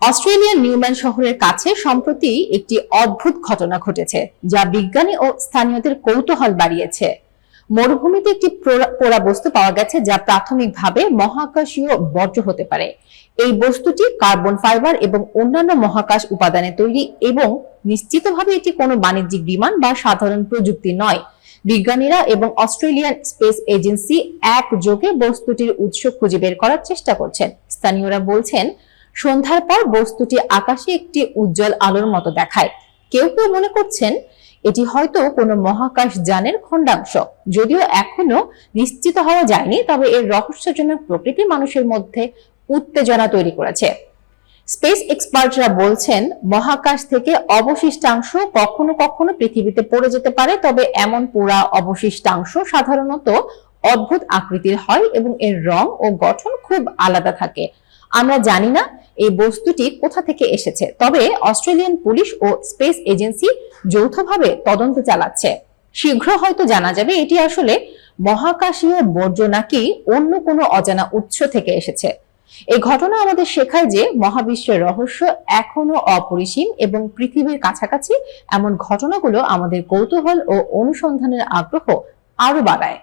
অস্ট্রেলিয়ার নিউম্যান শহরের কাছে সম্প্রতি একটি অদ্ভুত ঘটনা ঘটেছে, যা বিজ্ঞানী ও স্থানীয়দের কৌতূহল বাড়িয়েছে। মরুভূমিতে একটি পোড়া- বস্তু পাওয়া গেছে, যা প্রাথমিকভাবে মহাকাশীয় বর্জ্য হতে পারে। এই বস্তুটি কার্বন ফাইবার এবং অন্যান্য মহাকাশ উপাদানে তৈরি এবং নিশ্চিতভাবে এটি কোনো বাণিজ্যিক বিমান বা সাধারণ প্রযুক্তি নয়। বিজ্ঞানীরা এবং অস্ট্রেলিয়ান স্পেস এজেন্সি একযোগে বস্তুটির উৎস খুঁজে বের করার চেষ্টা করছেন। স্থানীয়রা বলছেন সন্ধ্যার পর বস্তুটি আকাশে একটি উজ্জ্বল আলোর মতো দেখায়। কেউ কেউ মনে করছেন, এটি হয়তো কোনো মহাকাশ যানের খণ্ডাংশ। যদিও এখনও নিশ্চিত হওয়া যায়নি, তবে এর রহস্যজনক প্রকৃতি মানুষের মধ্যে উত্তেজনা তৈরি করেছে। স্পেস এক্সপার্টরা বলছেন, মহাকাশ থেকে অবশিষ্টাংশ কখনো কখনো পৃথিবীতে পড়ে যেতে পারে, তবে এমন পোড়া অবশিষ্টাংশ সাধারণত অদ্ভুত আকৃতির হয় এবং এর রং ও গঠন খুব আলাদা থাকে। আমরা জানি না এই বস্তুটি কোথা থেকে এসেছে। তবে অস্ট্রেলিয়ান পুলিশ ও স্পেস এজেন্সি যৌথভাবে তদন্ত চালাচ্ছে। শীঘ্র হয়তো জানা যাবে এটি আসলে মহাকাশীয় বর্জ্য নাকি অন্য কোনো অজানা উৎস থেকে এসেছে। এই ঘটনা আমাদের শেখায় যে মহাবিশ্বের রহস্য এখনও অপরিসীম এবং পৃথিবীর কাছাকাছি এমন ঘটনাগুলো আমাদের কৌতূহল ও অনুসন্ধানের আগ্রহ আরও বাড়ায়।